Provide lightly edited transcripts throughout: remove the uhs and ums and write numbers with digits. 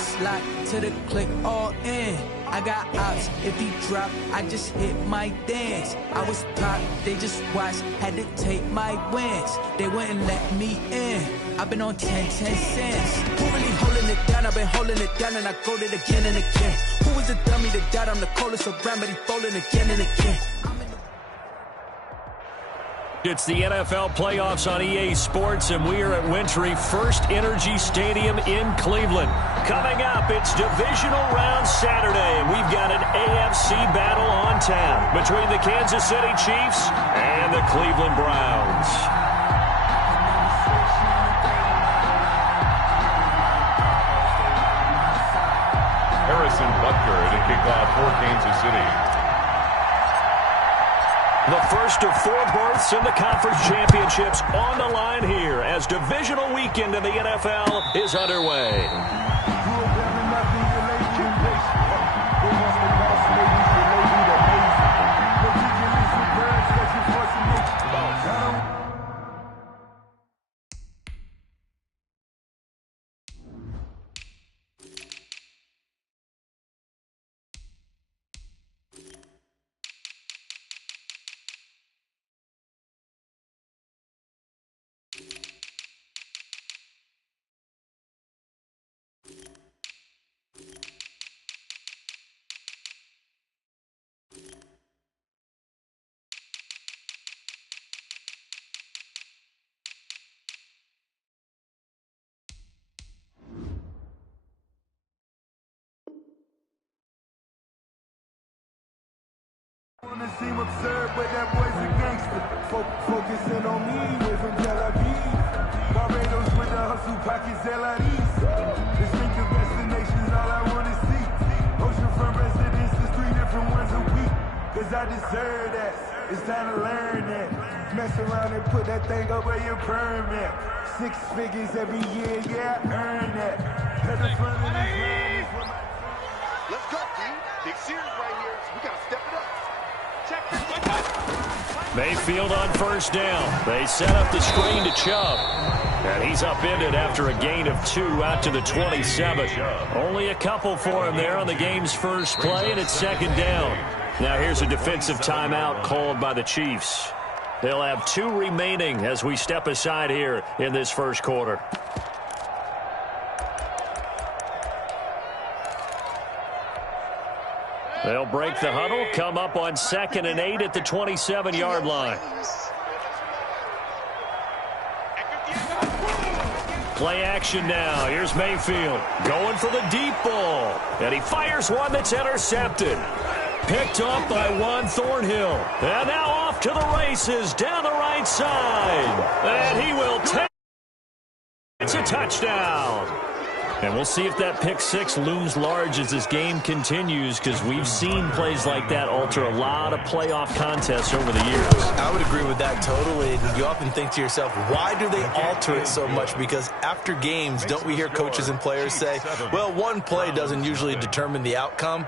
slot to the click all in. I got ops, if he drop, I just hit my dance. I was top, they just watched, had to take my wins. They wouldn't let me in. I've been on 10 cents. Who really holding it down? I've been holding it down and I go it again and again. Who was the dummy that died? I'm the coldest around, but he folding again and again. It's the NFL playoffs on EA Sports, and we are at Wintry First Energy Stadium in Cleveland. Coming up, it's divisional round Saturday, and we've got an AFC battle on tap between the Kansas City Chiefs and the Cleveland Browns. Harrison Butker to kick off for Kansas City. The first of 4 berths in the conference championships on the line here as divisional weekend in the NFL is underway. Wanna seem absurd, but that boy's a gangster. Focusing on me, way from Tel Aviv. Barbados with the hustle pockets, LIDs. Distinctive destinations, all I wanna see. Oceanfront residences, 3 different ones a week. Cause I deserve that, it's time to learn that. Mess around and put that thing up where your permit. 6 figures every year, yeah, I earn that. At the front of this line is what my... Let's go, team. Big series right here, so we gotta step it up. Mayfield on first down. They set up the screen to Chubb. And he's upended after a gain of 2 out to the 27. Only a couple for him there on the game's first play, and it's second down. Now here's a defensive timeout called by the Chiefs. They'll have 2 remaining as we step aside here in this first quarter. They'll break the huddle, come up on 2nd and 8 at the 27-yard line. Play action now. Here's Mayfield going for the deep ball. And he fires one that's intercepted. Picked up by Juan Thornhill. And now off to the races down the right side. And he will take. It's a touchdown. And we'll see if that pick 6 looms large as this game continues, because we've seen plays like that alter a lot of playoff contests over the years. I would agree with that totally. And you often think to yourself, why do they alter it so much? Because after games, don't we hear coaches and players say, well, one play doesn't usually determine the outcome?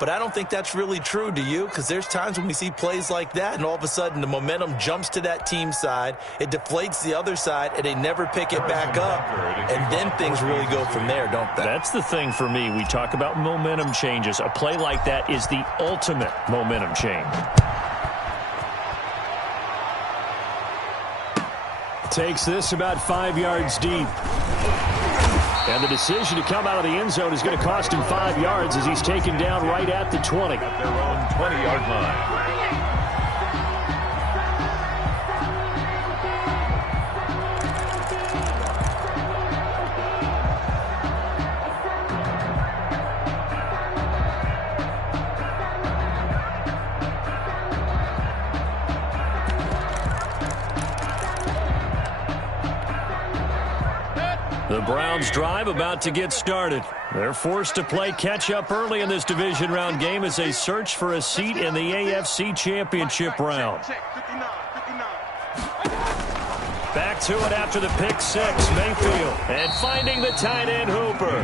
But I don't think that's really true, do you? Because there's times when we see plays like that, and all of a sudden the momentum jumps to that team side, it deflates the other side, and they never pick it back up. And then things really go from there, don't they? That's the thing for me. We talk about momentum changes. A play like that is the ultimate momentum change. Takes this about 5 yards deep. And the decision to come out of the end zone is going to cost him 5 yards as he's taken down right at the 20. At their own 20-yard line. The Browns drive about to get started. They're forced to play catch-up early in this division round game as they search for a seat in the AFC Championship round. Back to it after the pick 6, Mayfield. And finding the tight end Hooper.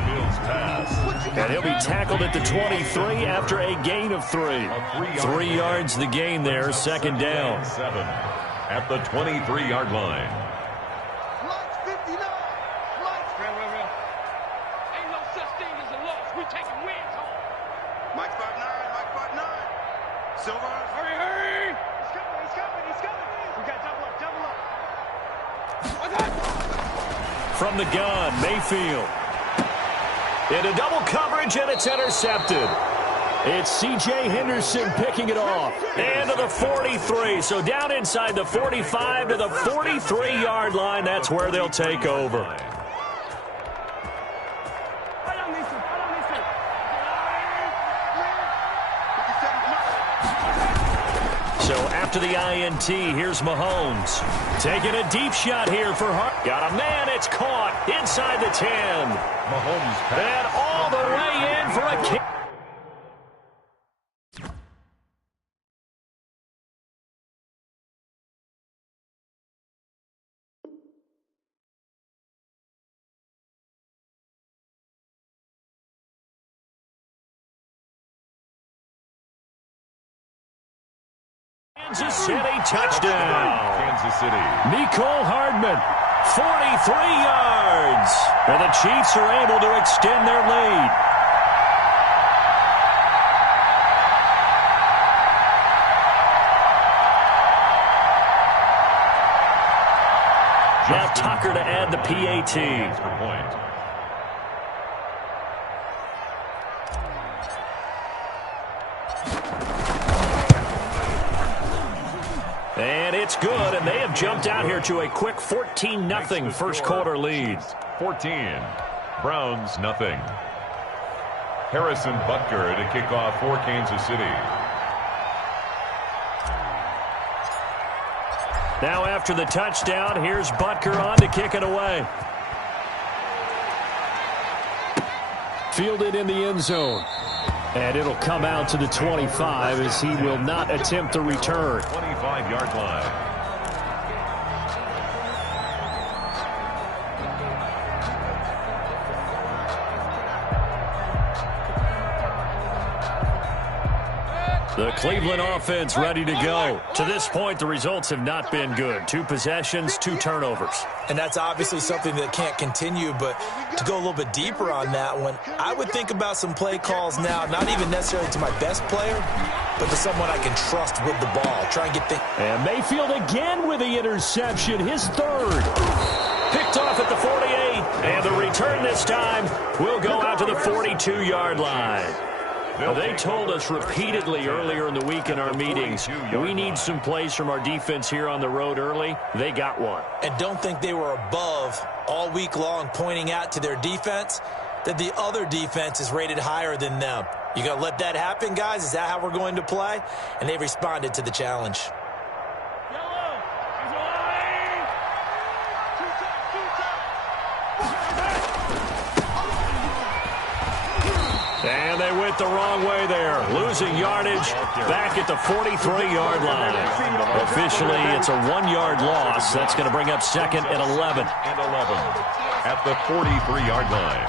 And he'll be tackled at the 23 after a gain of 3. 3 yards the gain there, second down. At the 23-yard line. Mike 5'9", Mike 5'9". Silver. Hurry, hurry! He's coming, he's coming, he's coming. We got double up, double up. From the gun, Mayfield. Into double coverage, and it's intercepted. It's C.J. Henderson picking it off. And to the 43. So down inside the 45 to the 43-yard line. That's where they'll take over. So after the INT, here's Mahomes. Taking a deep shot here for Hart. Got a man, it's caught inside the 10. Mahomes And all the way in for a kick. Kansas City touchdown. Kansas City. Mecole Hardman, 43 yards. And the Chiefs are able to extend their lead. Now Tucker to add the PAT. Extra point. And it's good, and they have jumped out here to a quick 14-0 first quarter lead. 14. Browns, nothing. Harrison Butker to kick off for Kansas City. Now after the touchdown, here's Butker on to kick it away. Fielded in the end zone. And it'll come out to the 25 as he will not attempt the return. 25-yard line. The Cleveland offense ready to go. To this point, the results have not been good. 2 possessions, 2 turnovers. And that's obviously something that can't continue, but to go a little bit deeper on that one, I would think about some play calls now, not even necessarily to my best player, but to someone I can trust with the ball. Try and get things. And Mayfield again with the interception, his third. Picked off at the 48, and the return this time will go out to the 42-yard line. They told us repeatedly earlier in the week in our meetings, we need some plays from our defense here on the road early. They got one. And don't think they were above all week long pointing out to their defense that the other defense is rated higher than them. You going to let that happen, guys? Is that how we're going to play? And they responded to the challenge. And they went the wrong way there, losing yardage back at the 43-yard line. Officially, it's a 1-yard loss. That's going to bring up second and 11. And 11 at the 43-yard line.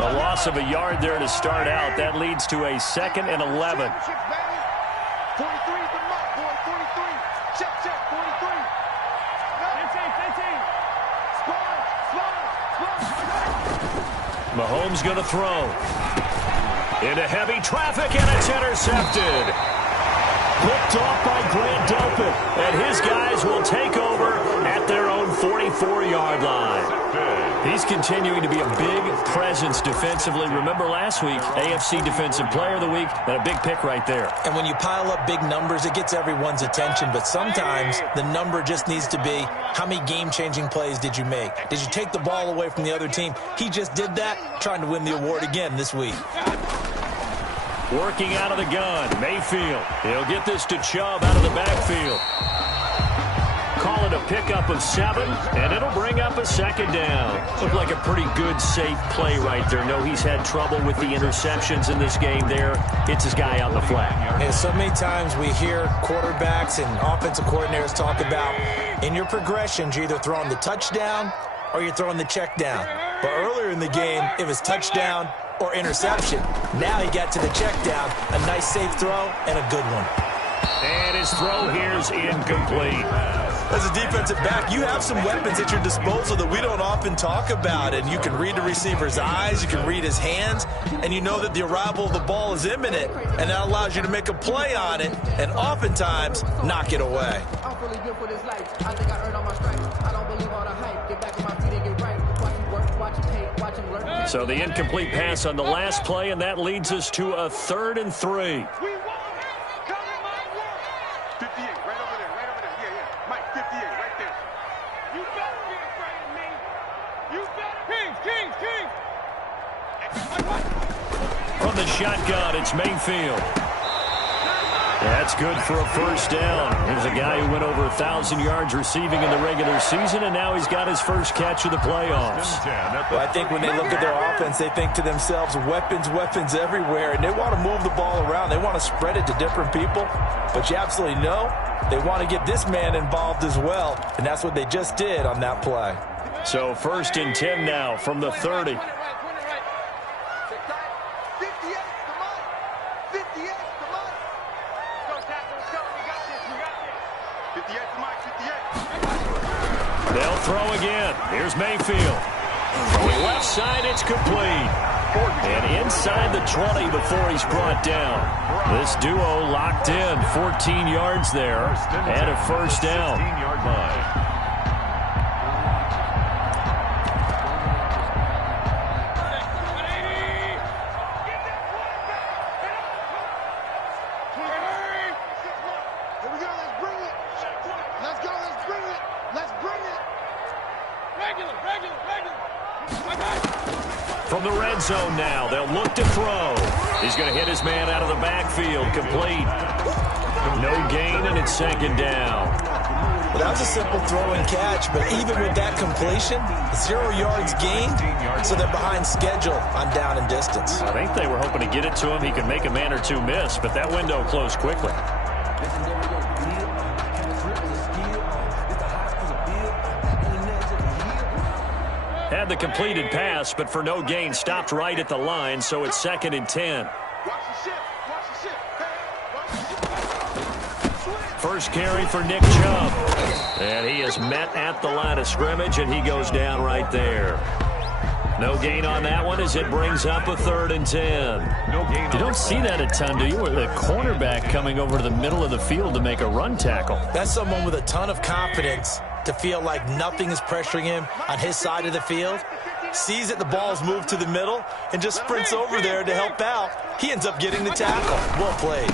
A loss of a yard there to start out. That leads to a second and 11. 43 for Mike, boy, 43. Check, check, 43. 15. Mahomes going to throw. Into heavy traffic, and it's intercepted. Picked off by Grant Delpit. And his guys will take over at their own 44-yard line. He's continuing to be a big presence defensively. Remember last week, AFC Defensive Player of the Week, and a big pick right there. And when you pile up big numbers, it gets everyone's attention. But sometimes the number just needs to be, how many game-changing plays did you make? Did you take the ball away from the other team? He just did that, trying to win the award again this week. Working out of the gun, Mayfield. He'll get this to Chubb out of the backfield. Call it a pickup of 7, and it'll bring up a second down. Looked like a pretty good, safe play right there. No, he's had trouble with the interceptions in this game there. Hits his guy out in the flat. And so many times we hear quarterbacks and offensive coordinators talk about, in your progressions, you're either throwing the touchdown or you're throwing the check down. But earlier in the game, it was touchdown or interception. Now he got to the check down, a nice safe throw, and a good one. And his throw here's incomplete. As a defensive back, you have some weapons at your disposal that we don't often talk about. And you can read the receiver's eyes, you can read his hands, and you know that the arrival of the ball is imminent. And that allows you to make a play on it and oftentimes knock it away. I'm fully good for this life. I think I earned all my stripes. I don't believe all the hype. Get back on my feet and get right. Watch him work, watch him hate, watch him learn. So the incomplete pass on the last play, and that leads us to a 3rd and 3. We won. Cover my work. 58, right over there, right over there. Yeah. Mike, 58, right there. You better be afraid of me. You better. King. From the shotgun, it's Mayfield. That's good for a first down. Here's a guy who went over 1,000 yards receiving in the regular season, and now he's got his first catch of the playoffs. Well, I think when they look at their offense, they think to themselves, weapons everywhere, and they want to move the ball around. They want to spread it to different people, but you absolutely know they want to get this man involved as well, and that's what they just did on that play. So 1st and 10 now from the 30. 58 to Mike, 58. They'll throw again. Here's Mayfield. From the left side, it's complete. And inside the 20 before he's brought down. This duo locked in. 14 yards there and a first down. 16-yard line. From the red zone now, they'll look to throw. He's going to hit his man out of the backfield, complete. No gain, and it's 2nd down. Well, that was a simple throw and catch, but even with that completion, 0 yards gained, so they're behind schedule on down and distance. I think they were hoping to get it to him. He could make a man or two miss, but that window closed quickly. Had the completed pass, but for no gain, stopped right at the line, so it's 2nd and 10. First carry for Nick Chubb. And he is met at the line of scrimmage, and he goes down right there. No gain on that one as it brings up a 3rd and 10. You don't see that a ton, do you? With a cornerback coming over to the middle of the field to make a run tackle. That's someone with a ton of confidence to feel like nothing is pressuring him on his side of the field. Sees that the ball's moved to the middle and just sprints over there to help out. He ends up getting the tackle. Well played.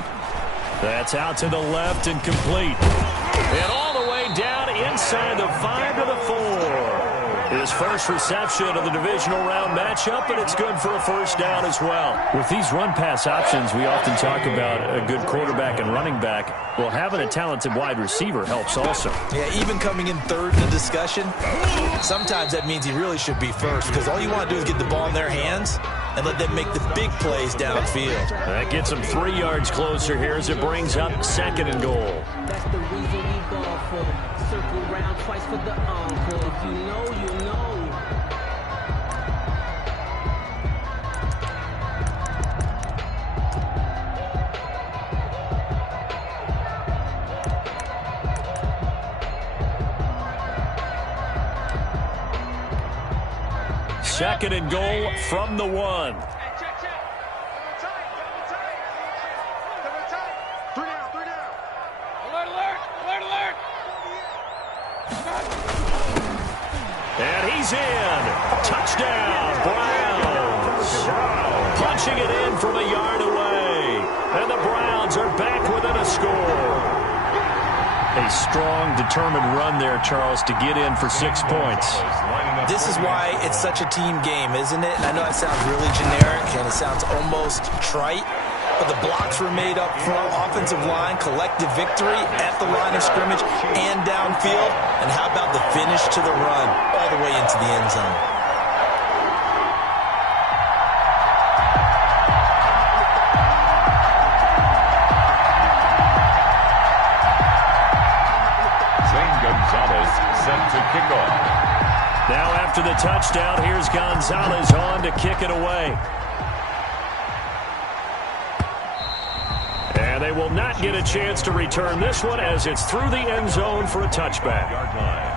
That's out to the left and complete. And all the way down inside the 5 to the 4. His first reception of the divisional round matchup, and it's good for a first down as well. With these run-pass options, we often talk about a good quarterback and running back. Well, having a talented wide receiver helps also. Yeah, even coming in 3rd in the discussion, sometimes that means he really should be first, because all you want to do is get the ball in their hands and let them make the big plays downfield. That gets them 3 yards closer here as it brings up 2nd and goal. That's the reason we ball for. Circle round twice for the encore. If you know, you know. Second and goal from the 1. And he's in. Touchdown, Browns. Punching it in from a yard away. And the Browns are back within a score. A strong, determined run there, Charles, to get in for 6 points. This is why it's such a team game, isn't it? And I know that sounds really generic and it sounds almost trite, but the blocks were made up front, offensive line, collective victory at the line of scrimmage and downfield. And how about the finish to the run all the way into the end zone? Set to kick off. Now after the touchdown, here's Gonzalez on to kick it away. And they will not get a chance to return this one as it's through the end zone for a touchback. Yard line.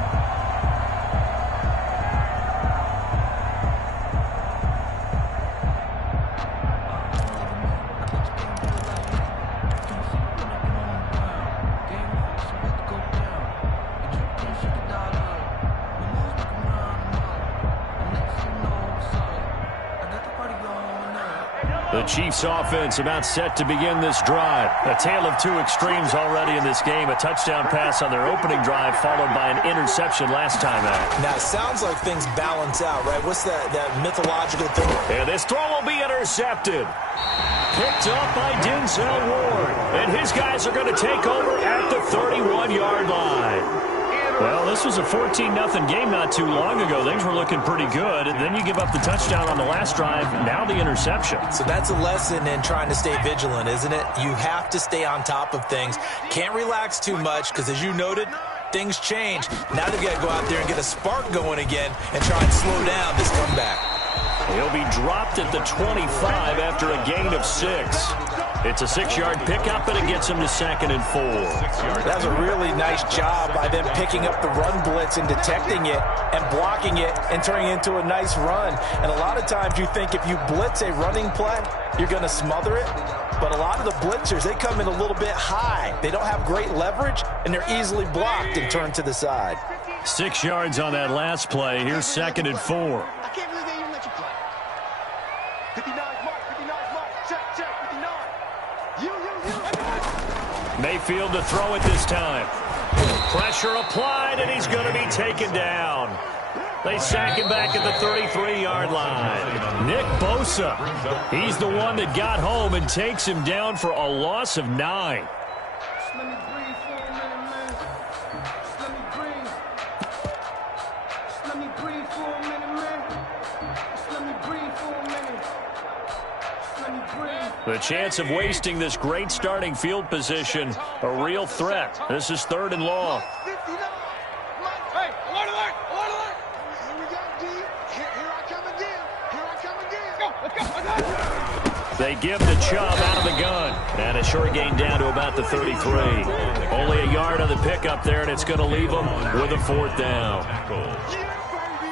The Chiefs offense about set to begin this drive. A tale of two extremes already in this game. A touchdown pass on their opening drive followed by an interception last time out. Now, it sounds like things balance out, right? What's that mythological thing? And this throw will be intercepted. Picked up by Denzel Ward. And his guys are going to take over at the 31-yard line. Well, this was a 14-0 game not too long ago. Things were looking pretty good. And then you give up the touchdown on the last drive. Now the interception. So that's a lesson in trying to stay vigilant, isn't it? You have to stay on top of things. Can't relax too much because, as you noted, things change. Now they've got to go out there and get a spark going again and try and slow down this comeback. He'll be dropped at the 25 after a gain of 6. It's a 6-yard pickup, and it gets him to 2nd and 4. That's a really nice job by them picking up the run blitz and detecting it and blocking it and turning it into a nice run. And a lot of times you think if you blitz a running play, you're going to smother it. But a lot of the blitzers, they come in a little bit high. They don't have great leverage, and they're easily blocked and turned to the side. 6 yards on that last play. Here's 2nd and 4. I can't believe they even let you play. 59 mark, 59 mark. Check, 59. You. Mayfield to throw it this time. Pressure applied, and he's going to be taken down. They sack him back at the 33-yard line. Nick Bosa, he's the one that got home and takes him down for a loss of 9. Just let me breathe for a minute, man. Just let me breathe. Just let me breathe for a minute, man. Just let me breathe for a minute. Just let me breathe. The chance of wasting this great starting field position, a real threat. This is 3rd and long. 59. Hey, alert, alert, alert, alert. Here we go, D. Here I come again. Here I come again. Let's go. They give the Chubb out of the gun. And a short gain down to about the 33. Only a yard on the pickup there, and it's going to leave them with a 4th down.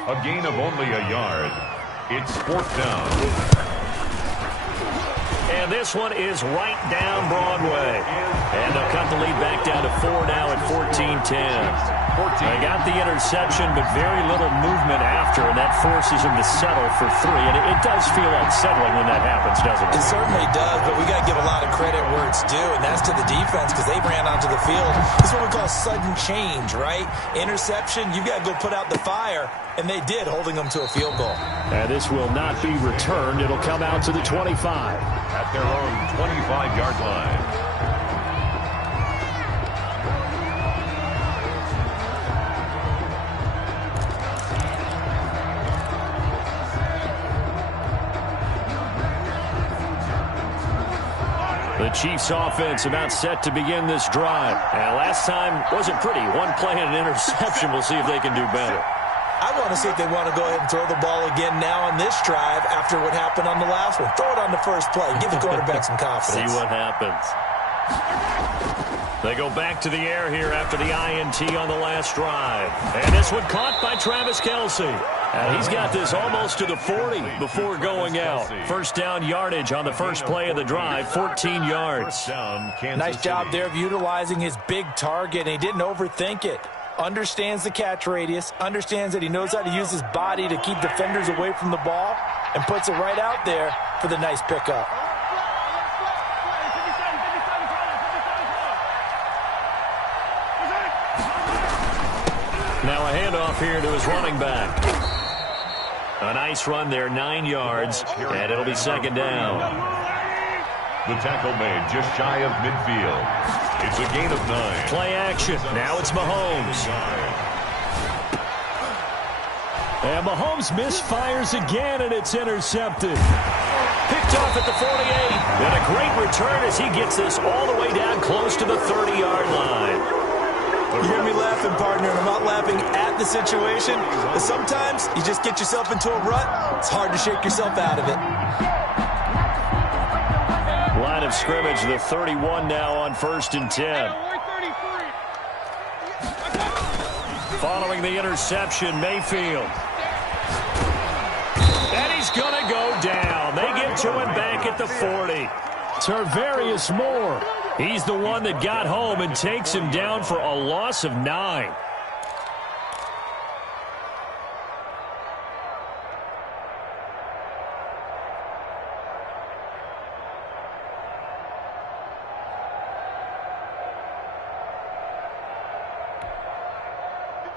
A gain of only a yard. It's 4th down. And this one is right down Broadway. And they'll cut the lead back down to 4 now at 14-10. They got the interception, but very little movement after, and that forces them to settle for 3. And it does feel unsettling when that happens, doesn't it? It certainly does, but we got to give a lot of credit where it's due, and that's to the defense because they ran onto the field. This is what we call sudden change, right? Interception, you've got to go put out the fire, and they did, holding them to a field goal. And this will not be returned. It'll come out to the 25. At their own 25-yard line. The Chiefs offense about set to begin this drive. And last time wasn't pretty. One play and an interception. We'll see if they can do better. I want to see if they want to go ahead and throw the ball again now on this drive after what happened on the last one. Throw it on the first play. Give the quarterback some confidence. See what happens. They go back to the air here after the INT on the last drive. And this one caught by Travis Kelce. And he's got this almost to the 40 before going out. First down yardage on the first play of the drive, 14 yards. Nice job there of utilizing his big target, and he didn't overthink it. Understands the catch radius, understands that he knows how to use his body to keep defenders away from the ball, and puts it right out there for the nice pickup. Now a handoff here to his running back. A nice run there, 9 yards, and it'll be 2nd down. The tackle made just shy of midfield. It's a gain of 9. Play action. Now it's Mahomes. And Mahomes misfires again, and it's intercepted. Picked off at the 48. And a great return as he gets this all the way down close to the 30-yard line. You hear me laughing, partner, and I'm not laughing at the situation. But sometimes you just get yourself into a rut. It's hard to shake yourself out of it. Line of scrimmage, the 31 now on 1st and 10. Following the interception, Mayfield. And he's going to go down. They get to him back at the 40. Tarvarius Moore. He's the one that got home and takes him down for a loss of 9.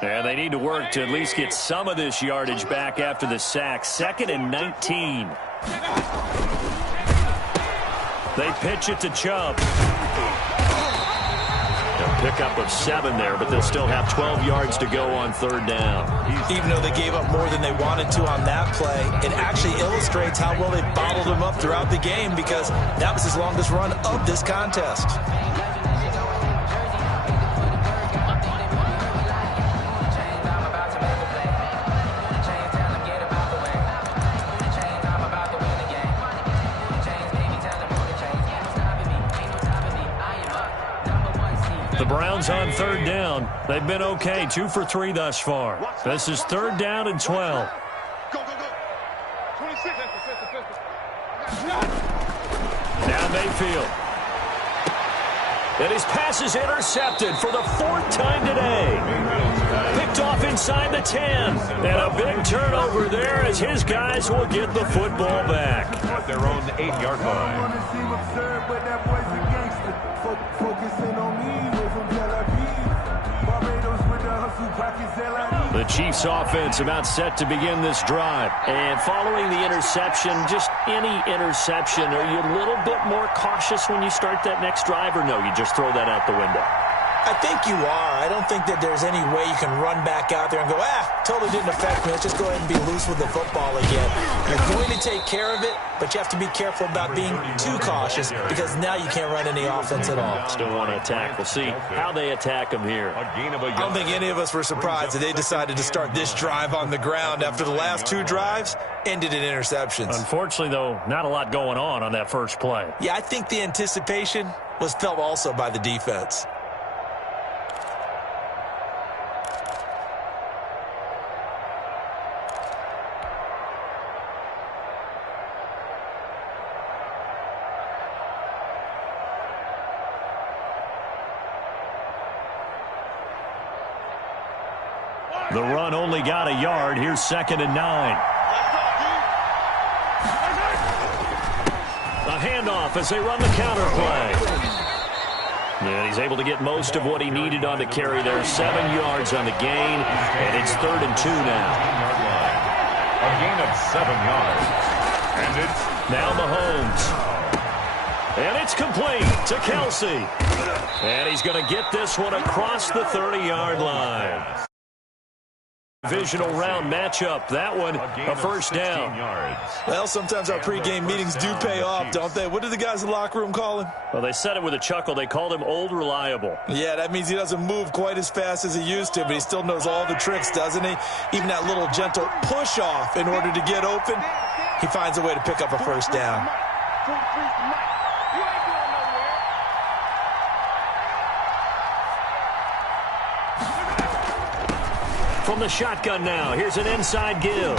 And they need to work to at least get some of this yardage back after the sack. 2nd and 19. They pitch it to Chubb. A pickup of 7 there, but they'll still have 12 yards to go on 3rd down. Even though they gave up more than they wanted to on that play, it actually illustrates how well they bottled him up throughout the game, because that was his longest run of this contest. The Browns on 3rd down. They've been okay, 2 for 3 thus far. This is 3rd down and 12. Go, go, go. 26. Now Mayfield. And his pass is intercepted for the 4th time today. Picked off inside the 10. And a big turnover there as his guys will get the football back. At their own 8-yard line. Focusing on me, from Tel Aviv. Barbados with the hustle pockets, The Chiefs offense about set to begin this drive. And following the interception, just any interception, are you a little bit more cautious when you start that next drive, or no, you just throw that out the window? I think you are. I don't think that there's any way you can run back out there and go, totally didn't affect me. Let's just go ahead and be loose with the football again. You're going to take care of it, but you have to be careful about being too cautious, because now you can't run any offense at all. Still want to attack. We'll see how they attack them here. I don't think any of us were surprised that they decided to start this drive on the ground after the last 2 drives ended in interceptions. Unfortunately, though, not a lot going on that first play. Yeah, I think the anticipation was felt also by the defense. The run only got a yard. Here's 2nd and 9. A handoff as they run the counter play. And he's able to get most of what he needed on the carry there. 7 yards on the gain, and it's 3rd and 2 now. A gain of 7 yards. And it's now Mahomes. And it's complete to Kelsey. And he's going to get this one across the 30-yard line. Divisional round matchup. That one, a first down. Well, sometimes our pregame meetings do pay off, don't they? What did the guys in the locker room call him? Well, they said it with a chuckle. They called him Old Reliable. Yeah, that means he doesn't move quite as fast as he used to, but he still knows all the tricks, doesn't he? Even that little gentle push-off in order to get open, he finds a way to pick up a first down. From the shotgun now, here's an inside give.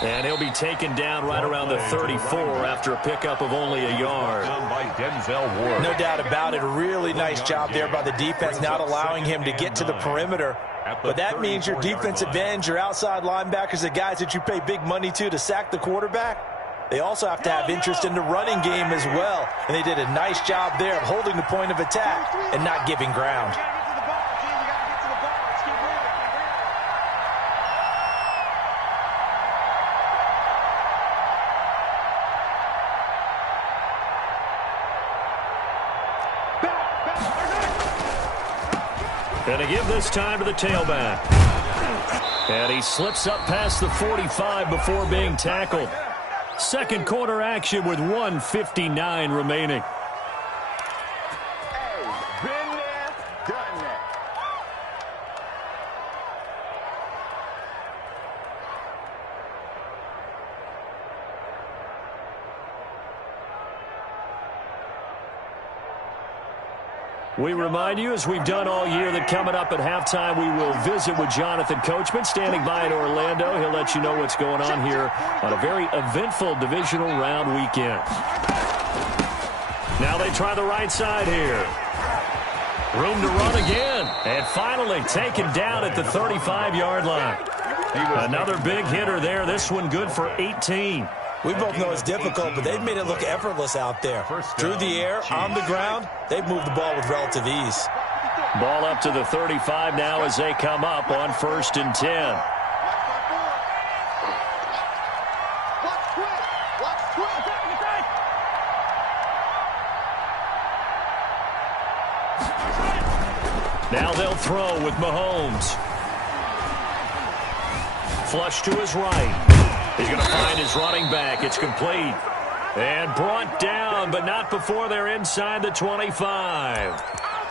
And he'll be taken down right around the 34 after a pickup of only a yard. No doubt about it. A really nice job there by the defense, not allowing him to get to the perimeter. But that means your defensive ends, your outside linebackers, the guys that you pay big money to sack the quarterback, they also have to have interest in the running game as well. And they did a nice job there of holding the point of attack and not giving ground. And to give this time to the tailback. And he slips up past the 45 before being tackled. Second quarter action with 1:59 remaining. Been there, done that. We remind you, as we've done all year, that coming up at halftime, we will visit with Jonathan Coachman, standing by in Orlando. He'll let you know what's going on here on a very eventful divisional round weekend. Now they try the right side here. Room to run again. And finally taken down at the 35-yard line. Another big hitter there. This one good for 18. We both know it's difficult, but they've made it look effortless out there. Through the air, on the ground, they've moved the ball with relative ease. Ball up to the 35 now as they come up on 1st and 10. Now they'll throw with Mahomes. Flush to his right. He's going to find his running back. It's complete. And brought down, but not before they're inside the 25.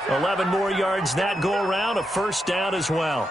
11 more yards that go around. A first down as well.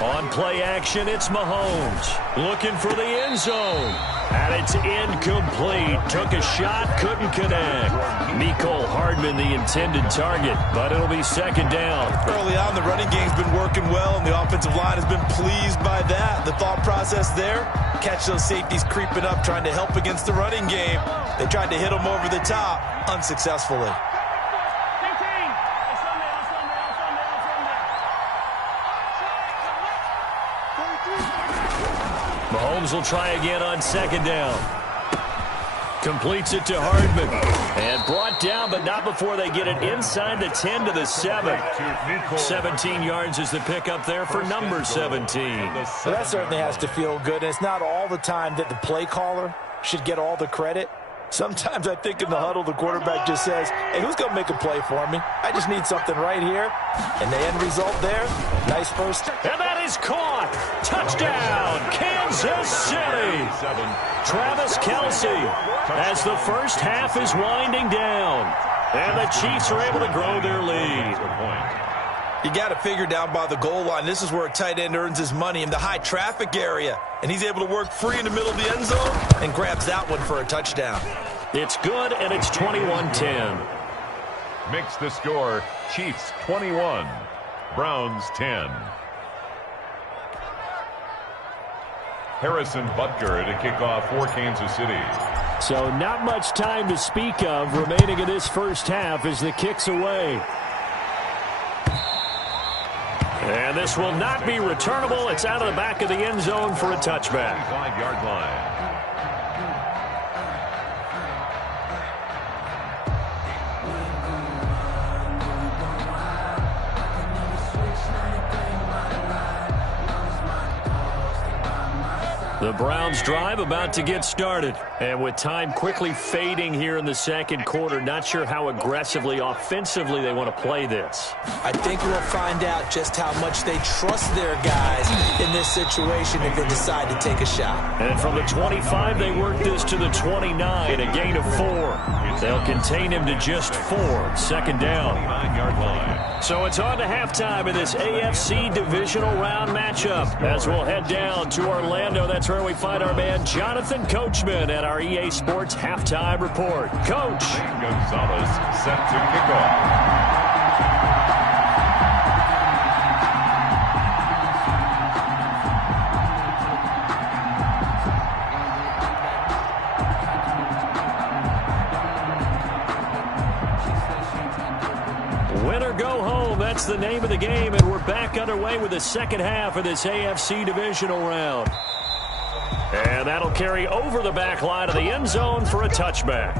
On play action, it's Mahomes. Looking for the end zone. And it's incomplete. Took a shot, couldn't connect. Mecole Hardman, the intended target, but it'll be second down. Early on, the running game's been working well, and the offensive line has been pleased by that. The thought process there, catch those safeties creeping up, trying to help against the running game. They tried to hit them over the top, unsuccessfully. Mahomes will try again on second down. Completes it to Hardman. And brought down, but not before they get it inside the 10 to the 7. 17 yards is the pickup there for number 17. Well, that certainly has to feel good. And it's not all the time that the play caller should get all the credit. Sometimes I think in the huddle, the quarterback just says, hey, who's going to make a play for me? I just need something right here. And the end result there, nice first. And that is caught. Touchdown, Kansas City. Travis Kelce, as the first half is winding down. And the Chiefs are able to grow their lead. You got to figure down by the goal line. This is where a tight end earns his money in the high traffic area. And he's able to work free in the middle of the end zone and grabs that one for a touchdown. It's good, and it's 21-10. Makes the score Chiefs 21, Browns 10. Harrison Butker to kick off for Kansas City. So not much time to speak of remaining in this first half as the kick's away. And this will not be returnable. It's out of the back of the end zone for a touchback. 5-yard line. The Browns drive about to get started. And with time quickly fading here in the second quarter, not sure how aggressively, offensively they want to play this. I think we'll find out just how much they trust their guys in this situation if they decide to take a shot. And from the 25, they work this to the 29, a gain of 4. They'll contain him to just 4. Second down. 9-yard line. So it's on to halftime in this AFC divisional round matchup. As we'll head down to Orlando, that's where we find our man Jonathan Coachman at our EA Sports Halftime Report. Coach. Gonzalez set to kick off. Win or go home, that's the name of the game, and we're back underway with the second half of this AFC divisional round. And that'll carry over the back line of the end zone for a touchback.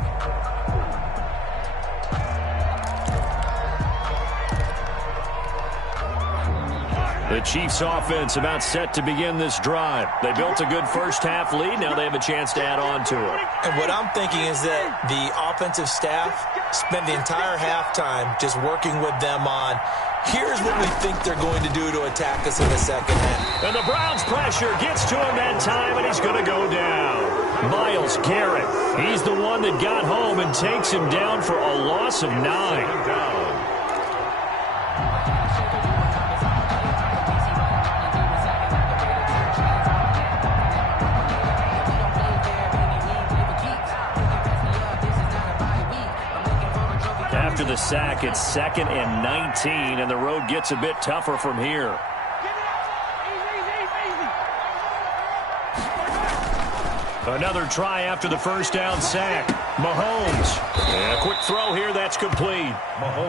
The Chiefs offense about set to begin this drive. They built a good first half lead. Now they have a chance to add on to it. And what I'm thinking is that the offensive staff spent the entire halftime just working with them on, here's what we think they're going to do to attack us in the second half. And the Browns pressure gets to him that time, and he's going to go down. Myles Garrett, he's the one that got home and takes him down for a loss of 9. the sack, it's 2nd and 19, and the road gets a bit tougher from here. Another try after the first down sack. Mahomes. And a quick throw here, that's complete.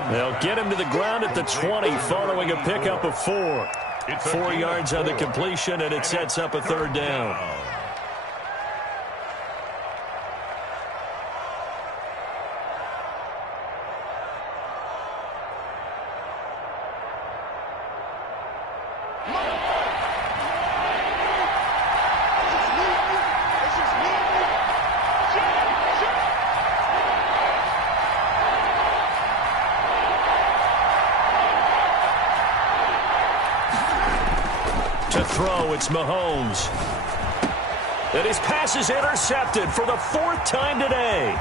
They'll get him to the ground at the 20 following a pickup of 4. 4 yards on the completion, and it sets up a 3rd down. To throw, it's Mahomes. And his pass is intercepted for the 4th time today.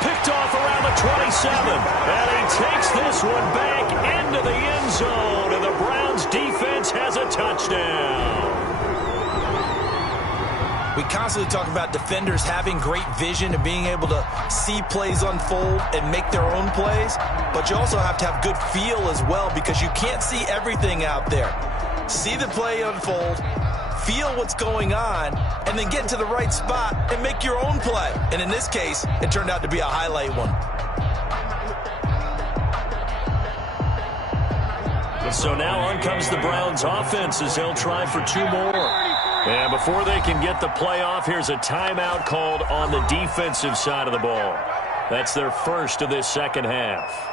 Picked off around the 27. And he takes this one back into the end zone. And the Browns defense has a touchdown. We constantly talk about defenders having great vision and being able to see plays unfold and make their own plays. But you also have to have good feel as well, because you can't see everything out there. See the play unfold, feel what's going on, and then get to the right spot and make your own play. And in this case, it turned out to be a highlight one. So now on comes the Browns offense as they'll try for 2 more. And before they can get the play off, here's a timeout called on the defensive side of the ball. That's their first of this second half.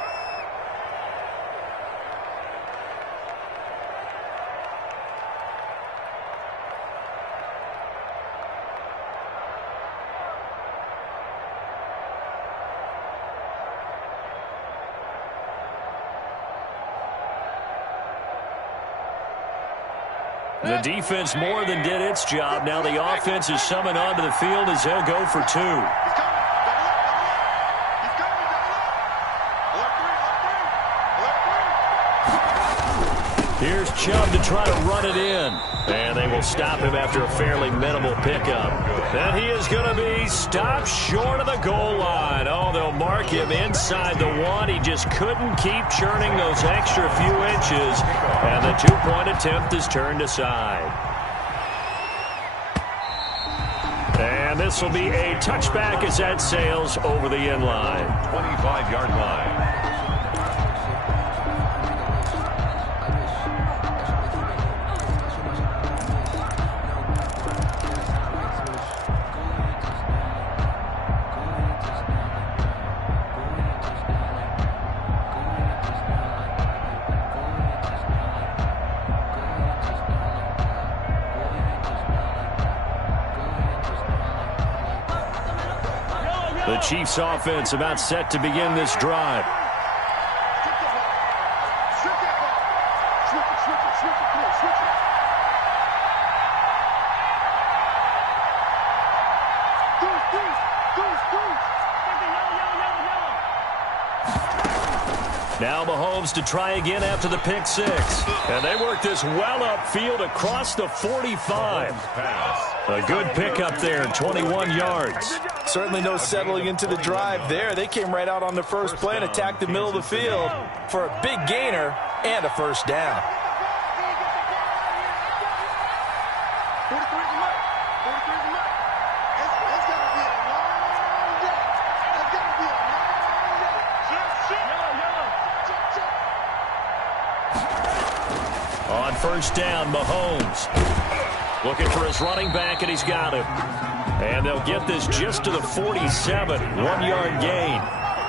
The defense more than did its job. Now the offense is summoned onto the field as they'll go for 2. Here's Chubb to try to run it in. And they will stop him after a fairly minimal pickup. And he is going to be stopped short of the goal line. Oh, they'll mark him inside the 1. He just couldn't keep churning those extra few inches. And the 2-point attempt is turned aside. And this will be a touchback as that sails over the end line. 25-yard line. The Chiefs offense about set to begin this drive. Now Mahomes to try again after the pick 6. And they work this well upfield across the 45. A good pickup there, 21 yards. Certainly no settling into the drive there. They came right out on the first play and attacked the middle of the field for a big gainer and a first down. On first down, Mahomes looking for his running back, and he's got him. And they'll get this just to the 47, 1-yard gain.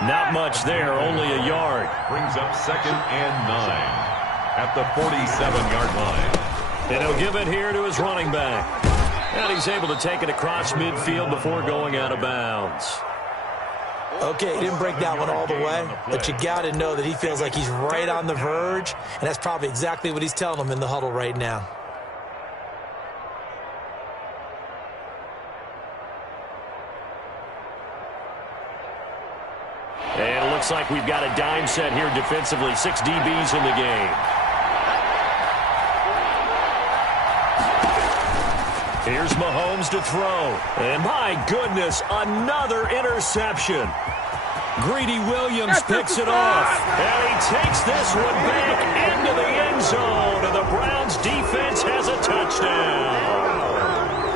Not much there, only a yard. Brings up 2nd and 9 at the 47-yard line. And he'll give it here to his running back. And he's able to take it across midfield before going out of bounds. Okay, he didn't break that one all the way, but you got to know that he feels like he's right on the verge, and that's probably exactly what he's telling them in the huddle right now. And it looks like we've got a dime set here defensively. 6 DBs in the game. Here's Mahomes to throw. And my goodness, another interception. Greedy Williams picks it off. And he takes this one back into the end zone. And the Browns defense has a touchdown.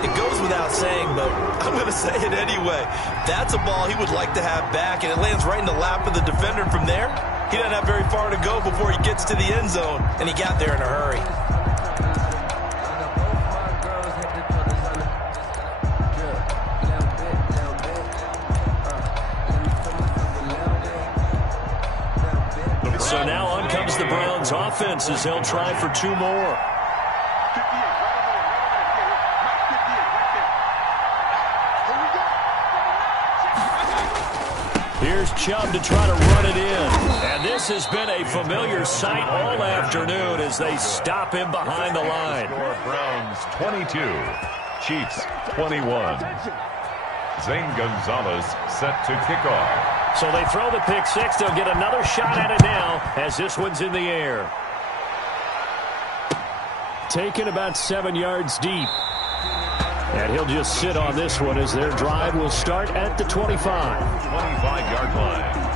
It goes without saying, but I'm going to say it anyway. That's a ball he would like to have back, and it lands right in the lap of the defender from there. He doesn't have very far to go before he gets to the end zone, and he got there in a hurry. So now on comes the Browns offense as they'll try for two more. Here's Chubb to try to run it in. And this has been a familiar sight all afternoon as they stop him behind the line. Browns 22, Chiefs 21. Zane Gonzalez set to kick off. So they throw the pick six. They'll get another shot at it now as this one's in the air. Taken about 7 yards deep. And he'll just sit on this one as their drive will start at the 25. 25-yard line.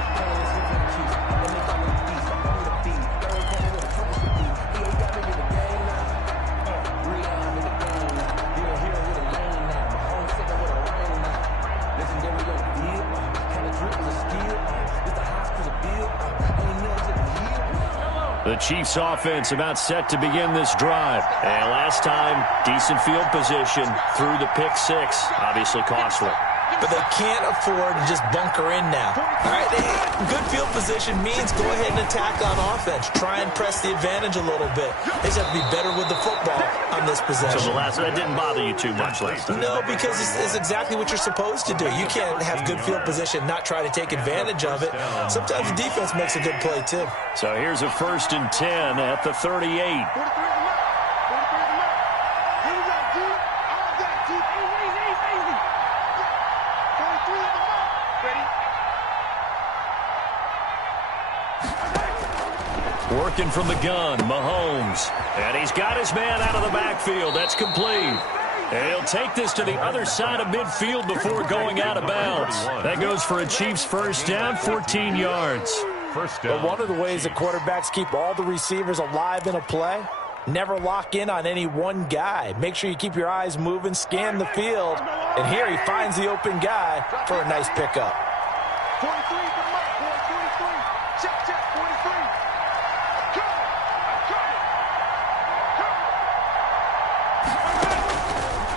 The Chiefs offense about set to begin this drive. And last time, decent field position through the pick six. Obviously costly. But they can't afford to just bunker in now. All right, good field position means go ahead and attack on offense. Try and press the advantage a little bit. They just have to be better with the football on this possession. So that didn't bother you too much last time? No, because it's exactly what you're supposed to do. You can't have good field position, not try to take advantage of it. Sometimes the defense makes a good play, too. So here's a 1st and 10 at the 38. Working from the gun, Mahomes. And he's got his man out of the backfield. That's complete. And he'll take this to the other side of midfield before going out of bounds. That goes for a Chiefs first down, 14 yards. First down. But one of the ways that quarterbacks keep all the receivers alive in a play, never lock in on any one guy. Make sure you keep your eyes moving, scan the field. And here he finds the open guy for a nice pickup. 43 for Mike, 43. Check, 43.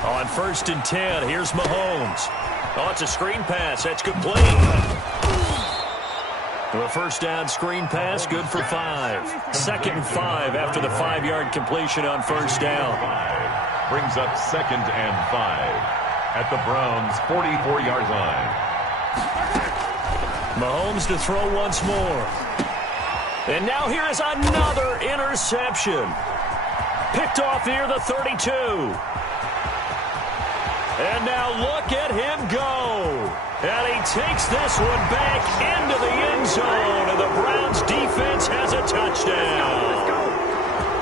On 1st and 10, here's Mahomes. Oh, it's a screen pass. That's complete. The first down screen pass, good for 5. 2nd and 5 after the 5-yard completion on first down. Brings up 2nd and 5 at the Browns' 44-yard line. Mahomes to throw once more. And now here is another interception. Picked off near the 32. And now look at him go. And he takes this one back into the end zone. And the Browns defense has a touchdown.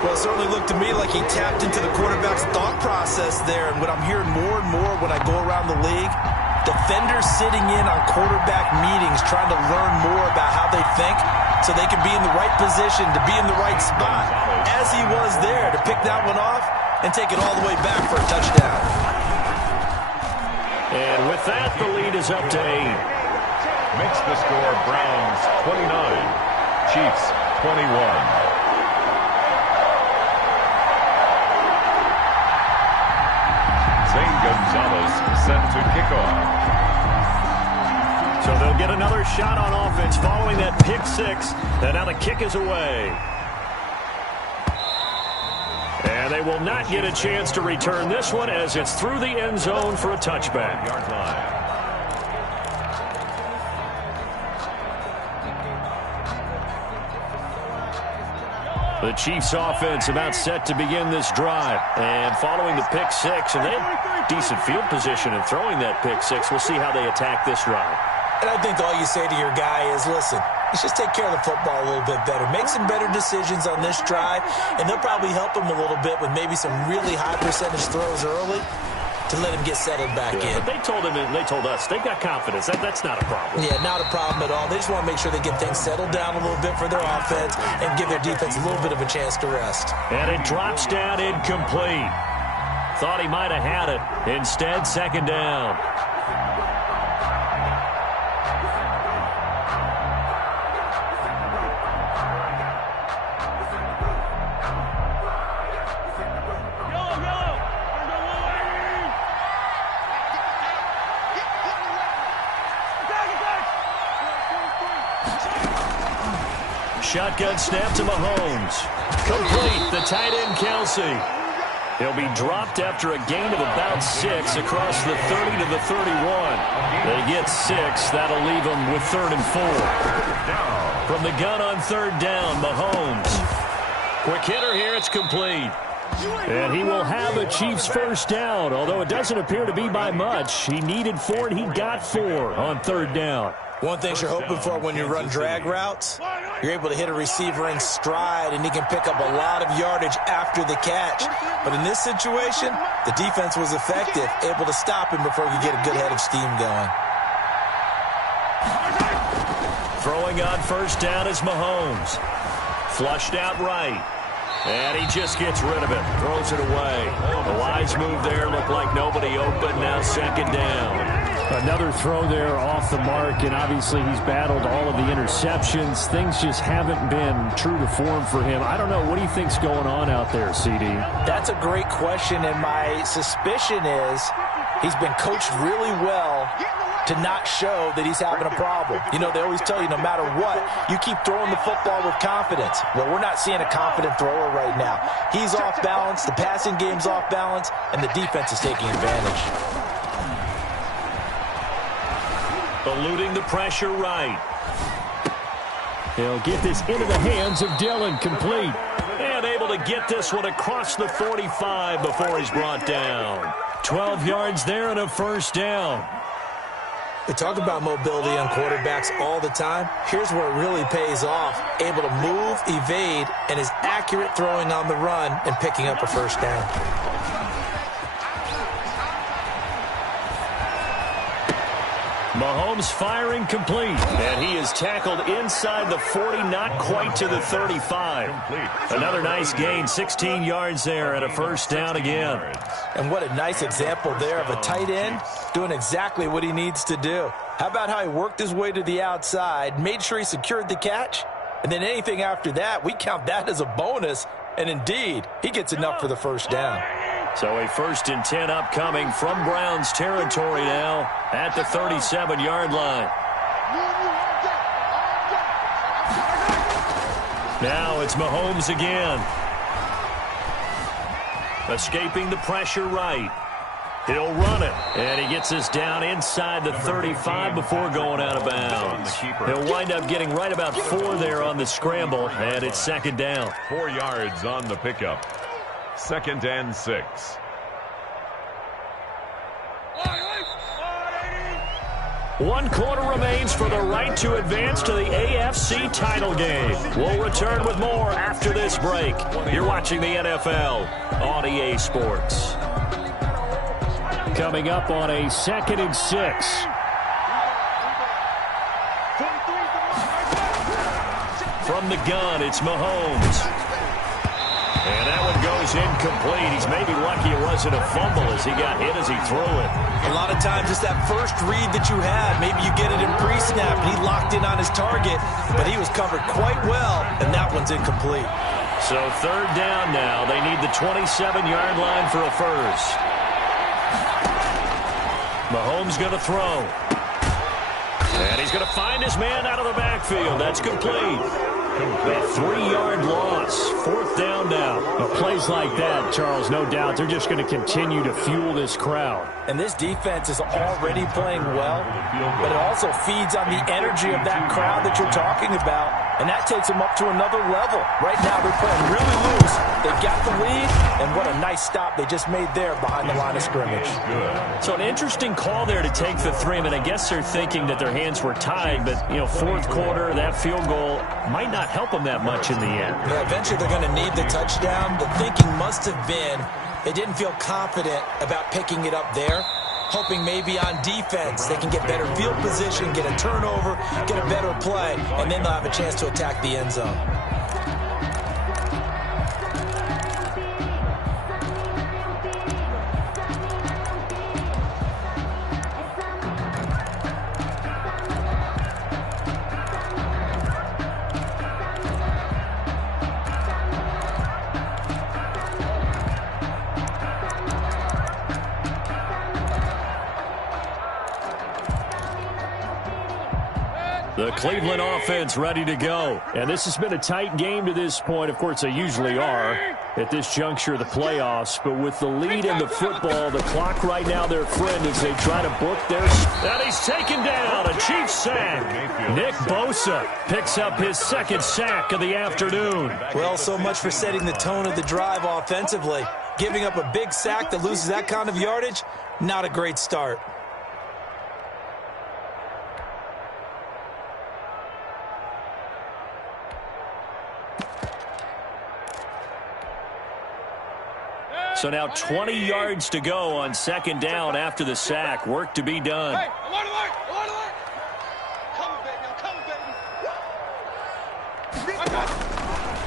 Well, it certainly looked to me like he tapped into the quarterback's thought process there. And what I'm hearing more and more when I go around the league, defenders sitting in on quarterback meetings trying to learn more about how they think so they can be in the right position to be in the right spot. As he was there to pick that one off and take it all the way back for a touchdown. And with that, the lead is up to 8. Makes the score Browns 29, Chiefs 21. Zane Gonzalez set to kick off. So they'll get another shot on offense following that pick six. And now the kick is away. And they will not get a chance to return this one as it's through the end zone for a touchback. Yard line. The Chiefs offense about set to begin this drive. And following the pick six, and they have decent field position in throwing that pick six. We'll see how they attack this drive. And I think all you say to your guy is, listen, let's just take care of the football a little bit better. Make some better decisions on this drive, and they'll probably help him a little bit with maybe some really high percentage throws early. to let him get settled back in. But they told us they've got confidence. That's not a problem. Yeah, not a problem at all. They just want to make sure they get things settled down a little bit for their offense and give their defense a little bit of a chance to rest. And it drops down incomplete. Thought he might have had it. Instead, second down. Shotgun snap to Mahomes. Complete. The tight end, Kelsey. He'll be dropped after a gain of about 6 across the 30 to the 31. They get 6. That'll leave them with 3rd and 4. From the gun on 3rd down, Mahomes. Quick hitter here. It's complete. And he will have a Chiefs first down, although it doesn't appear to be by much. He needed 4, and he got 4 on 3rd down. One thing you're hoping for when you run drag routes, you're able to hit a receiver in stride, and he can pick up a lot of yardage after the catch. But in this situation, the defense was effective, able to stop him before he could get a good head of steam going. Throwing on first down is Mahomes. Flushed out right. And he just gets rid of it. Throws it away. A wise move there. Looked like nobody open. Now second down. Another throw there off the mark, and obviously he's battled all of the interceptions. Things just haven't been true to form for him. I don't know. What do you think's going on out there, CD? That's a great question, and my suspicion is he's been coached really well to not show that he's having a problem. You know, they always tell you no matter what, you keep throwing the football with confidence. Well, we're not seeing a confident thrower right now. He's off balance, the passing game's off balance, and the defense is taking advantage. Eluding the pressure right. He'll get this into the hands of Dillon, complete. And able to get this one across the 45 before he's brought down. 12 yards there and a first down. We talk about mobility on quarterbacks all the time. Here's where it really pays off. Able to move, evade, and is accurate throwing on the run and picking up a first down. Mahomes firing complete. And he is tackled inside the 40, not quite to the 35. Another nice gain, 16 yards there and a first down again. And what a nice example there of a tight end doing exactly what he needs to do. How about how he worked his way to the outside, made sure he secured the catch, and then anything after that, we count that as a bonus. And indeed, he gets enough for the first down. So a 1st and 10 upcoming from Browns territory now at the 37-yard line. Now it's Mahomes again. Escaping the pressure right. He'll run it. And he gets this down inside the 35 before going out of bounds. He'll wind up getting right about 4 there on the scramble, and it's second down. 4 yards on the pickup. 2nd and 6. One quarter remains for the right to advance to the AFC title game. We'll return with more after this break. You're watching the NFL on EA Sports. Coming up on a 2nd and 6. From the gun, it's Mahomes. And that one goes incomplete. He's maybe lucky it wasn't a fumble as he got hit as he threw it. A lot of times it's that first read that you have. Maybe you get it in pre-snap and he locked in on his target, but he was covered quite well, and that one's incomplete. So 3rd down now. They need the 27-yard line for a first. Mahomes going to throw. And he's going to find his man out of the backfield. That's complete. A 3-yard loss. 4th down now. Plays like that, Charles, no doubt, they're just going to continue to fuel this crowd. And this defense is already playing well, but it also feeds on the energy of that crowd that you're talking about, and that takes them up to another level. Right now, they're playing really loose. They've got the lead, and what a nice stop they just made there behind the line of scrimmage. So an interesting call there to take the 3. I mean, I guess they're thinking that their hands were tied, but, you know, 4th quarter, that field goal might not help them that much in the end. Yeah, eventually they're going to need the touchdown. The thinking must have been, They didn't feel confident about picking it up there, hoping maybe on defense they can get better field position, get a turnover, get a better play, and then they'll have a chance to attack the end zone. The Cleveland offense ready to go. And this has been a tight game to this point. Of course, they usually are at this juncture of the playoffs. But with the lead in the football, the clock right now their friend as they try to book their... And he's taken down. A Chiefs sack. Nick Bosa picks up his second sack of the afternoon. Well, so much for setting the tone of the drive offensively. Giving up a big sack that loses that kind of yardage, not a great start. So now 20 yards to go on second down after the sack. Work to be done. Hey, alert, alert, alert, alert. Coming, baby, I'm coming,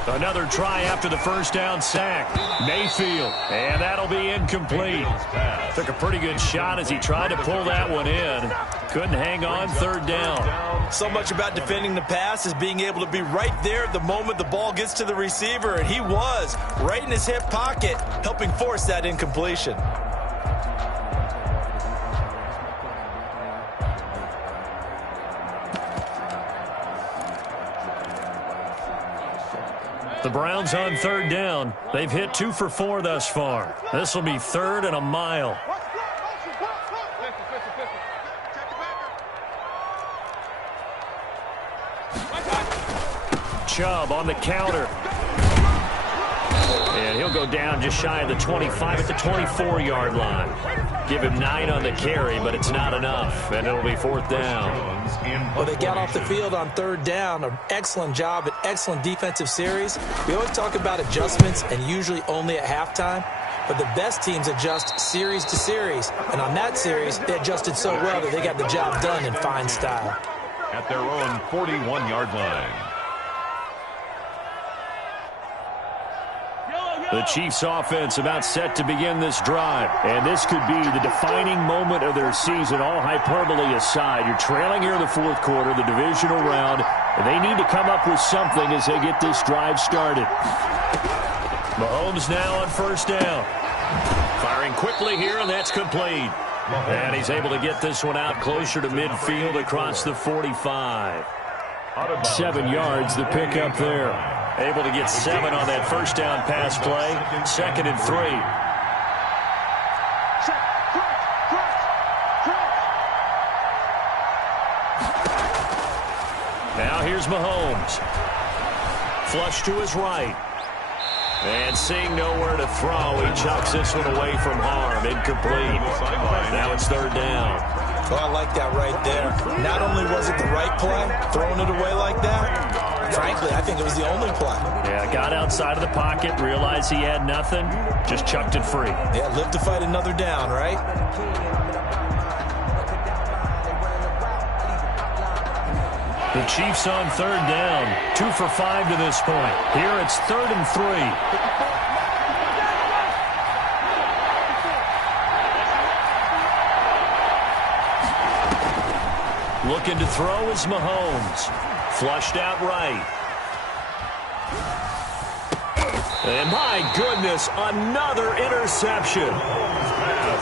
baby. Another try after the first down sack. Mayfield, and that'll be incomplete. Took a pretty good shot as he tried to pull that one in. Couldn't hang on third down. So much about defending the pass is being able to be right there at the moment the ball gets to the receiver, and he was right in his hip pocket, helping force that incompletion. The Browns on third down. They've hit 2 for 4 thus far. This will be third and a mile. Chubb on the counter. And he'll go down just shy of the 25 at the 24-yard line. Give him 9 on the carry, but it's not enough, and it'll be fourth down. Well, they got off the field on third down. An excellent job, an excellent defensive series. We always talk about adjustments, and usually only at halftime. But the best teams adjust series to series. And on that series, they adjusted so well that they got the job done in fine style. At their own 41-yard line. The Chiefs offense about set to begin this drive. And this could be the defining moment of their season, all hyperbole aside. You're trailing here in the fourth quarter, the divisional round, and they need to come up with something as they get this drive started. Mahomes now on first down. Firing quickly here, and that's complete. And he's able to get this one out closer to midfield across the 45. 7 yards, the pickup there. Able to get 7 on that first down pass play. 2nd and 3. Now here's Mahomes. Flush to his right. And seeing nowhere to throw, he chucks this one away from harm. Incomplete. Now it's third down. Well, I like that right there. Not only was it the right play, throwing it away like that, frankly, I think it was the only play. Yeah, got outside of the pocket, realized he had nothing, just chucked it free. Yeah, live to fight another down, right? The Chiefs on third down, 2 for 5 to this point. Here it's 3rd and 3. Looking to throw is Mahomes. Flushed out right. And my goodness, another interception.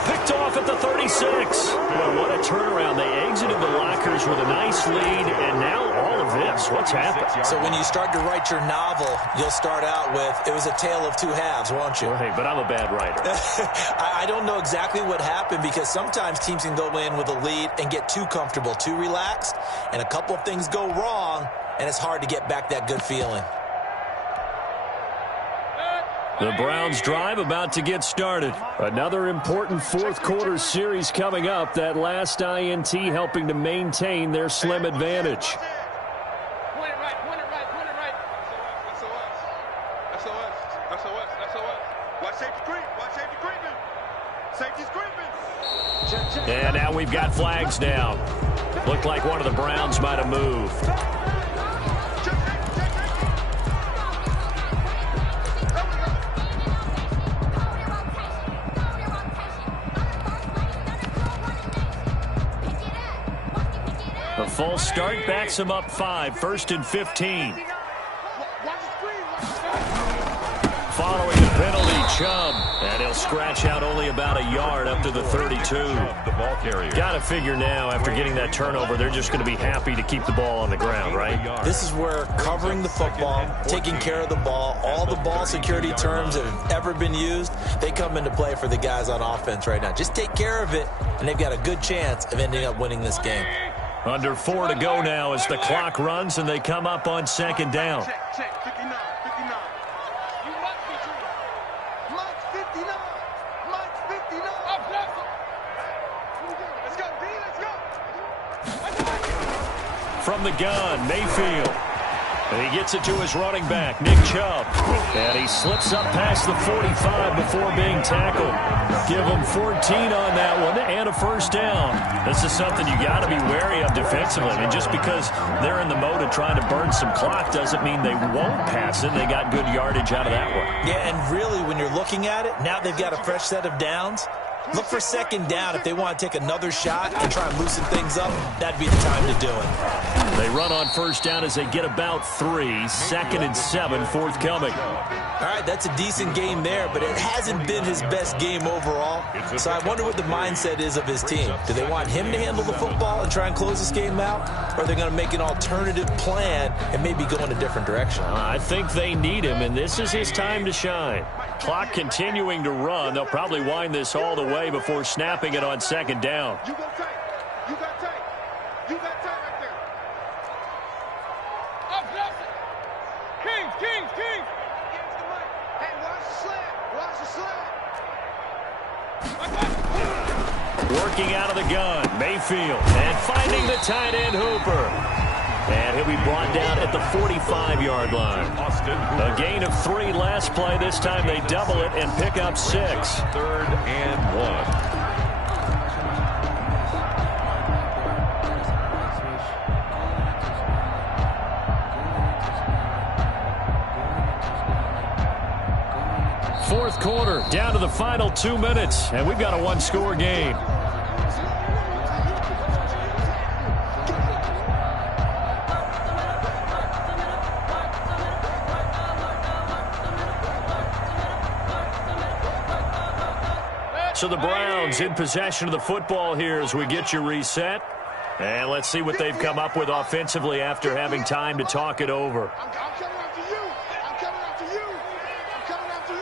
Picked off at the 36. Well, what a turnaround. They exited the lockers with a nice lead, and now all of this. What's happened? So when you start to write your novel, you'll start out with, it was a tale of 2 halves, won't you? Right, but I'm a bad writer. I don't know exactly what happened, because sometimes teams can go in with a lead and get too comfortable, too relaxed, and a couple of things go wrong, and it's hard to get back that good feeling. The Browns drive about to get started. Another important fourth quarter series coming up. That last INT helping to maintain their slim advantage. Point it right, point it right, point it right. That's us. That's us. That's us. That's us. Watch safety creep. Watch safety creep. And now we've got flags down. Looked like one of the Browns might have moved. A false start backs him up 5, 1st and 15. Following the penalty, Chubb. And he'll scratch out only about a yard up to the 32. Got to figure now, after getting that turnover, they're just going to be happy to keep the ball on the ground, right? This is where covering the football, taking care of the ball, all the ball security terms that have ever been used, they come into play for the guys on offense right now. Just take care of it, and they've got a good chance of ending up winning this game. Under 4 to go now as the clock runs and they come up on 2nd down. Check, 59, 59. You must be true. Mike's 59. Mike's 59. Up, left. Let's go, D, let's go. From the gun, Mayfield. And he gets it to his running back, Nick Chubb. And he slips up past the 45 before being tackled. Give him 14 on that one and a 1st down. This is something you got to be wary of defensively. I mean, just because they're in the mode of trying to burn some clock doesn't mean they won't pass it. They got good yardage out of that one. Yeah, and really, when you're looking at it, now they've got a fresh set of downs. Look for 2nd down. If they want to take another shot and try and loosen things up, that'd be the time to do it. They run on 1st down as they get about 3. 2nd and 7 forthcoming. All right, that's a decent game there, but it hasn't been his best game overall. So I wonder what the mindset is of his team. Do they want him to handle the football and try and close this game out? Or are they going to make an alternative plan and maybe go in a different direction? I think they need him, and this is his time to shine. Clock continuing to run. They'll probably wind this all the way before snapping it on 2nd down. You got tight. You got tight. You got tight right there. Up, left. Kings, Kings, Kings. Hey, watch the slant. Watch the slant. Working out of the gun, Mayfield. And finding the tight end, Hooper. And he'll be brought down at the 45-yard line. A gain of 3 last play. This time they double it and pick up 6. 3rd and 1. Fourth quarter, down to the final 2 minutes, and we've got a 1-score game. So the Browns in possession of the football here as we get you reset. And let's see what they've come up with offensively after having time to talk it over. I'm coming after you. I'm coming after you. I'm coming after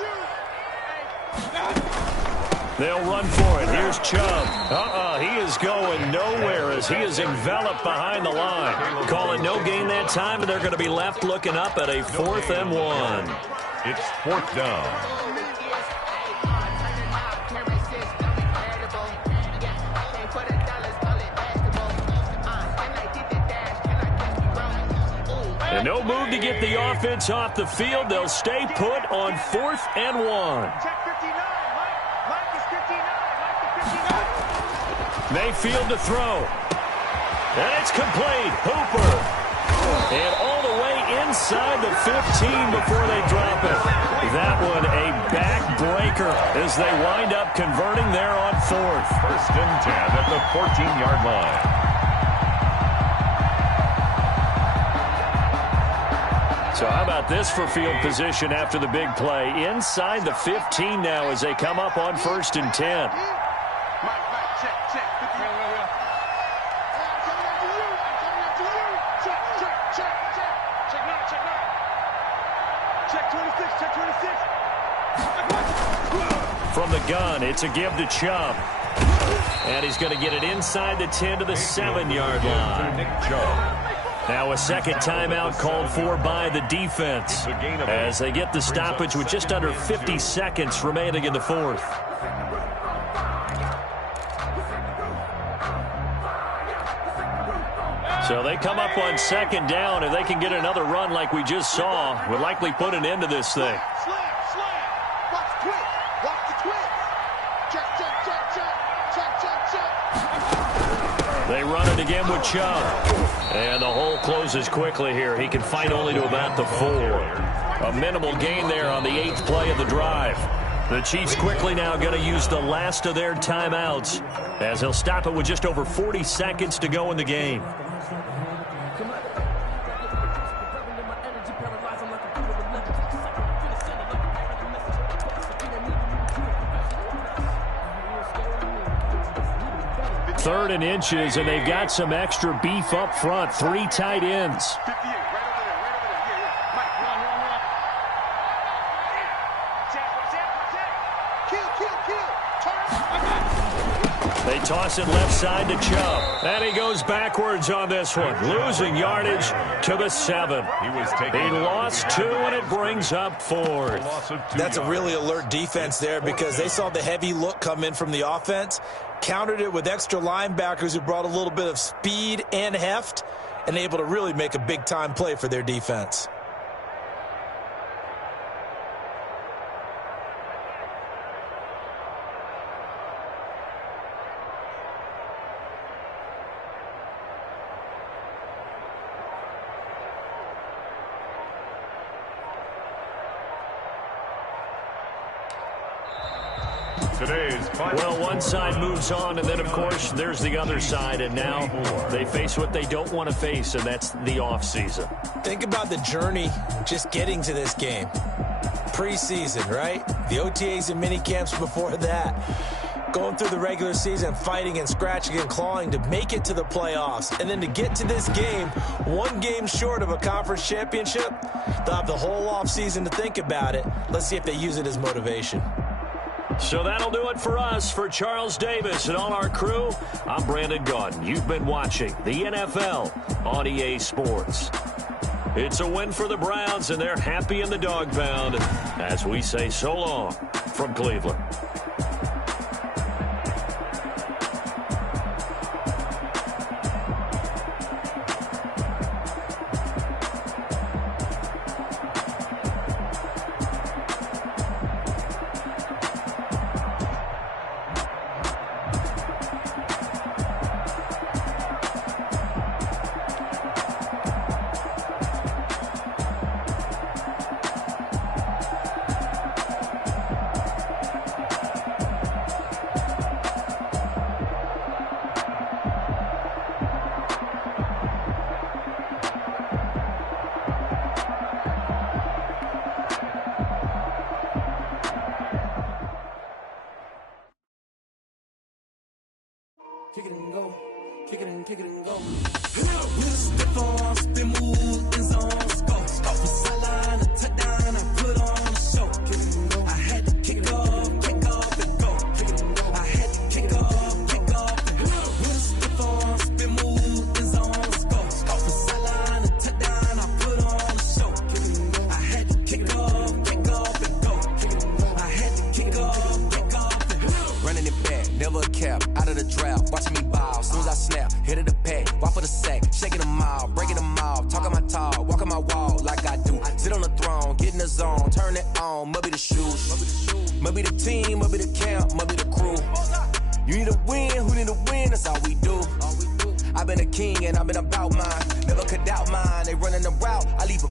you. They'll run for it. Here's Chubb. He is going nowhere as he is enveloped behind the line. Calling no gain that time, but they're going to be left looking up at a 4th and 1. It's 4th down. And no move to get the offense off the field. They'll stay put on 4th and 1. Check 59. Mike is 59. Mike is 59. Mayfield to throw. And it's complete. Hooper. And all the way inside the 15 before they drop it. That one a backbreaker as they wind up converting there on 4th. 1st and 10 at the 14-yard line. So how about this for field position after the big play? Inside the 15 now as they come up on 1st and 10. Mike, check, check. 50. I'm coming after you. I'm coming after you. Check, check, check, check. Check 9, check 9. Check 26, check 26. From the gun, it's a give to Chubb. And he's going to get it inside the 10 to the 7-yard line. Nick Chubb. Now a second timeout called for by the defense as they get the stoppage with just under 50 seconds remaining in the 4th. So they come up on 2nd down. If they can get another run like we just saw, would likely put an end to this thing. Slam. Watch the twist. Watch the twist. Check, check, check, check. Check, check, check. They run it again with Chubb. And the hole closes quickly here. He can fight only to about the 4. A minimal gain there on the 8th play of the drive. The Chiefs quickly now going to use the last of their timeouts as they'll stop it with just over 40 seconds to go in the game. Third and inches, and they've got some extra beef up front. 3 tight ends. 58, right over there, right over there. Yeah, yeah. Mike, run. Kill. They toss it left side to Chubb. And he goes backwards on this one, losing yardage to the 7. He lost 2, and it brings up 4th. That's a really alert defense there because they saw the heavy look come in from the offense, countered it with extra linebackers who brought a little bit of speed and heft, and able to really make a big-time play for their defense. Well, one side moves on, and then, of course, there's the other side, and now they face what they don't want to face, and that's the offseason. Think about the journey just getting to this game. Preseason, right? The OTAs and mini camps before that. Going through the regular season, fighting and scratching and clawing to make it to the playoffs. And then to get to this game, 1 game short of a conference championship, they'll have the whole offseason to think about it. Let's see if they use it as motivation. So that'll do it for us. For Charles Davis and all our crew, I'm Brandon Gaudin. You've been watching the NFL on EA Sports. It's a win for the Browns, and they're happy in the dog pound as we say so long from Cleveland. Kick it and go. Kick it and kick it and go. We'll step on, spin, move, in zone, go. From sideline to touchdown, I put on a show. I had to kick off and go. I had to kick off and go. We'll step on, spin, move, in zone, go. From sideline to touchdown, I put on a show. I had to kick off and go. I had to kick off and go. Running it back, never a cap, out of the draft, watching me ball. Soon as I snap, hit of the pack, walk for the sack, shaking them all, breaking them off, talking my talk, walking my wall like I do. Sit on the throne, get in the zone, turn it on, must be the shoes, must be the team, must be the camp, must be the crew. You need to win, who need to win, that's all we do. I've been a king and I've been about mine, never could doubt mine. They running the route, I leave a